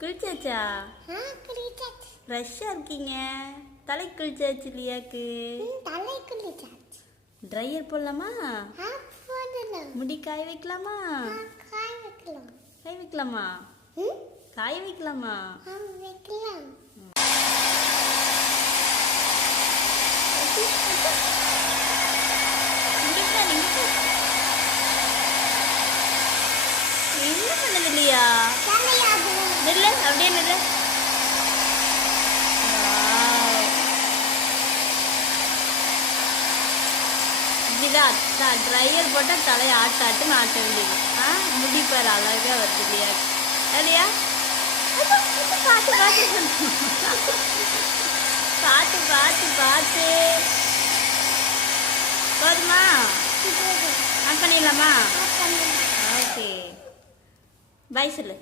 குளிச்சாச்சா? ஃப்ரெஷ்ஷாக இருக்கீங்க. தலை குளிச்சாச்சு இல்லையாக்கு? ட்ரையர் போடலாமா? முடி காய வைக்கலாமா? காய வைக்கலாமா? காய வைக்கலாமா? என்ன பண்ணது இல்லையா? நெல்லு அப்படியே நெல்லு. இப்படிதான் ட்ரையர் போட்டால் தலையை ஆட்டாட்டுன்னு ஆட்ட வேண்டியது. முடிப்பார் அழகாக வருது இல்லையா? இல்லையா? பார்த்து பார்த்து பார்த்து பார்த்து பார்த்து போதுமா? ஆன் பண்ணிடலாமா? ஓகே, பாய் சொல்லு.